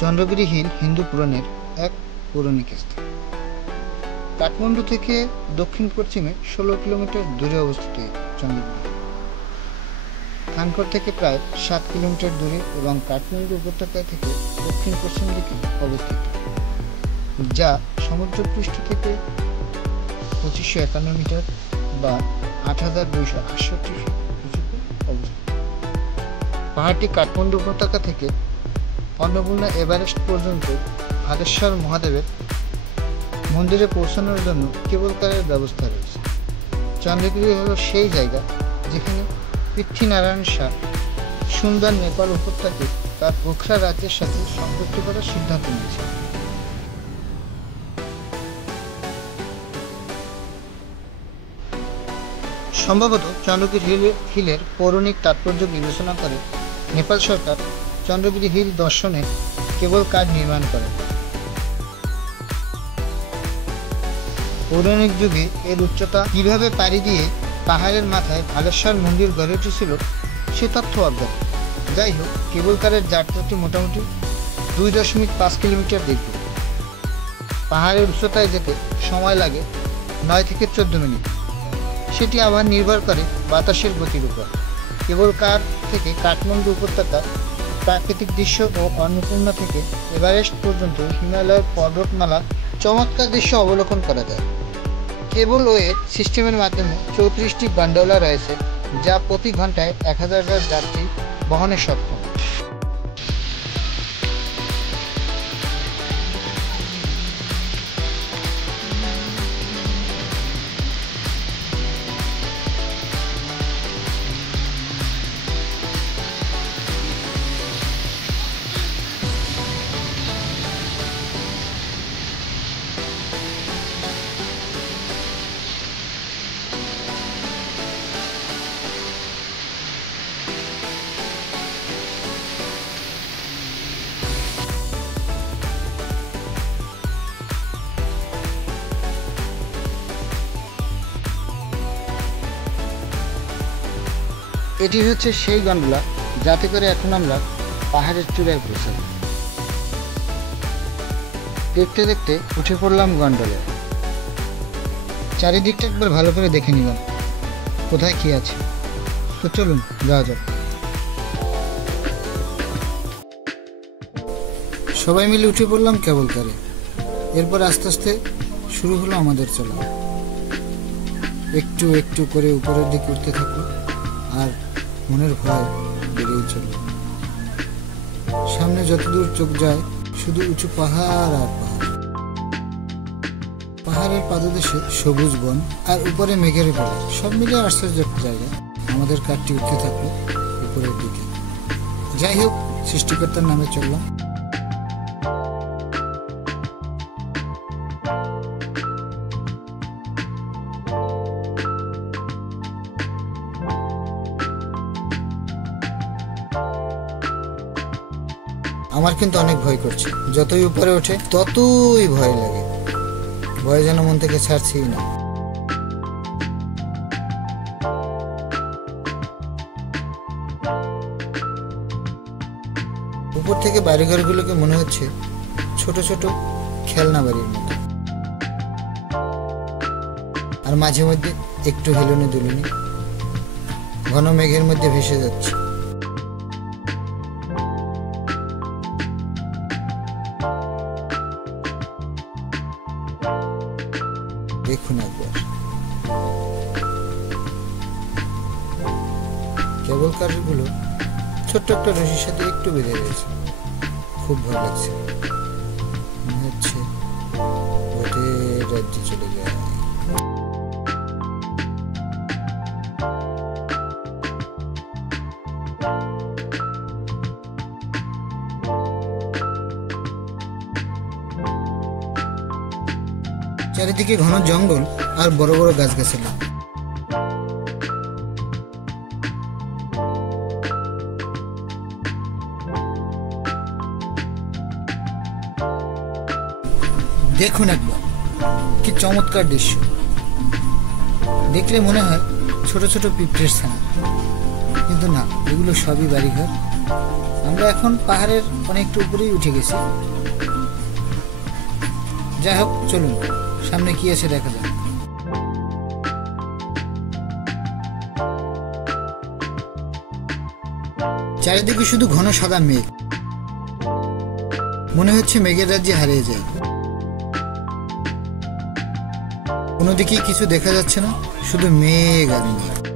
Chandragiri hill Hindu পুরাণের এক পৌরাণিক স্থান। কাঠমান্ডু থেকে দক্ষিণ পশ্চিমে 16 কিলোমিটার দূরে অবস্থিত চন্দ্রগিরি থানকর থেকে প্রায় 7 কিলোমিটার দূরে এবং কাঠমান্ডু উপত্যকা থেকে দক্ষিণ পশ্চিম দিকে অবস্থিত, যা সমুদ্রপৃষ্ঠ থেকে 2551 মিটার বা 8268 ফিট উঁচুতে অবস্থিত। পাহাড়টি কাঠমান্ডু উপত্যকা থেকে অন্নপূর্ণা এভারেস্ট পর্যন্ত হালেশ্বর মহাদেবের মন্দিরে পৌঁছানোর জন্য কেবল কারের ব্যবস্থা রয়েছে। চন্দ্রগিরি হল সেই জায়গা যেখানে পৃথ্বীনারায়ণ শাহ সুন্দর নেপাল উপত্যকাকে তার গোখরা রাজ্যের সাথে সংযুক্ত করার সিদ্ধান্ত নিয়েছে। সম্ভবত চন্দ্রগিরি হিলের পৌরাণিক তাৎপর্য বিবেচনা করে নেপাল সরকার চন্দ্রগিরি হিল দর্শনে কেবল কার নির্মাণ করে। পৌরাণিক যুগে এর উচ্চতা কিভাবে পাড়ি দিয়ে পাহাড়ের মাথায় ভালেশ্বর মন্দির গড়ে উঠেছিল সে তথ্য অজ্ঞাত। যাই হোক, কেবল কারের যাত্রাটি মোটামুটি 2.5 কিলোমিটার দীর্ঘ। পাহাড়ের উচ্চতায় যেতে সময় লাগে 9 থেকে 14 মিনিট। সেটি আবার নির্ভর করে বাতাসের গতির উপর। কেবল কার থেকে কাঠমান্ডু উপত্যকা প্রাকৃতিক দৃশ্য ও অন্নপূর্ণা থেকে এভারেস্ট পর্যন্ত হিমালয়ের পর্বতমালা চমৎকার দৃশ্য অবলোকন করা যায়। কেবল ওয়ে সিস্টেমের মাধ্যমে 34টি গন্ডোলা রয়েছে, যা প্রতি ঘন্টায় 1000 যাত্রী বহনে সক্ষম। এটি হচ্ছে সেই গন্ডোলা যাতে করে এখন আমরা পাহাড়ের চূড়ায় পৌঁছাব। দেখতে দেখতে উঠে পড়লাম গন্ডোলায়। চারিদিকটা একবার ভালো করে দেখে নিলাম কোথায় কি আছে। তো চলুন যাওয়া যাক। সবাই মিলে উঠে পড়লাম কেবল কারে। এরপর আস্তে আস্তে শুরু হলো আমাদের চলা। একটু একটু করে উপরের দিকে উঠতে থাকলো আর মনের ভয় বেড়েই চলল। সামনে যতদূর চোখ যায় শুধু উঁচু পাহাড় আর পাহাড়। পাহাড়ের পাদদেশে সবুজ বন আর উপরে মেঘের বেলা, সব মিলে আশ্চর্য জায়গা। আমাদের কারটি উঠতে থাকলো উপরের দিকে। যাই হোক, সৃষ্টিকর্তার নামে চললাম। আমার কিন্তু অনেক ভয় করছে। যতই উপরে ওঠে ততই ভয় লাগে। ভয় যেন মন থেকে ছাড়ছেই না। উপর থেকে বাড়িঘরগুলোকে মনে হচ্ছে ছোট ছোট খেলনা বাড়ির মতো, আর মাঝে মধ্যে একটু হেলুনি দুলুনি ঘন মেঘের মধ্যে ভেসে যাচ্ছে। দেখুন একবার, কেবল কারগুলো ছোট্ট একটা রশির সাথে একটু বেঁধে রয়েছে। খুব ভালো লাগছে, মনে হচ্ছে ভূতের রাজ্যে চলে যায়। চারিদিকে ঘন জঙ্গল আর বড় বড় গাছগাছালি। দেখুন একবার কি চমৎকার দৃশ্য। দেখলে মনে হয় ছোট ছোট পিঁপড়ের ছানা, কিন্তু না, এগুলো সবই বাড়িঘর। আমরা এখন পাহাড়ের অনেকটা উপরেই উঠে গেছি। যাই হোক, চলুন সামনে কি আছে দেখা যাক। চারিদিকে শুধু ঘন সাদা মেঘ, মনে হচ্ছে মেঘের রাজ্যে হারিয়ে যায়। কোনো দিকেই কিছু দেখা যাচ্ছে না, শুধু মেঘ আর মেঘ।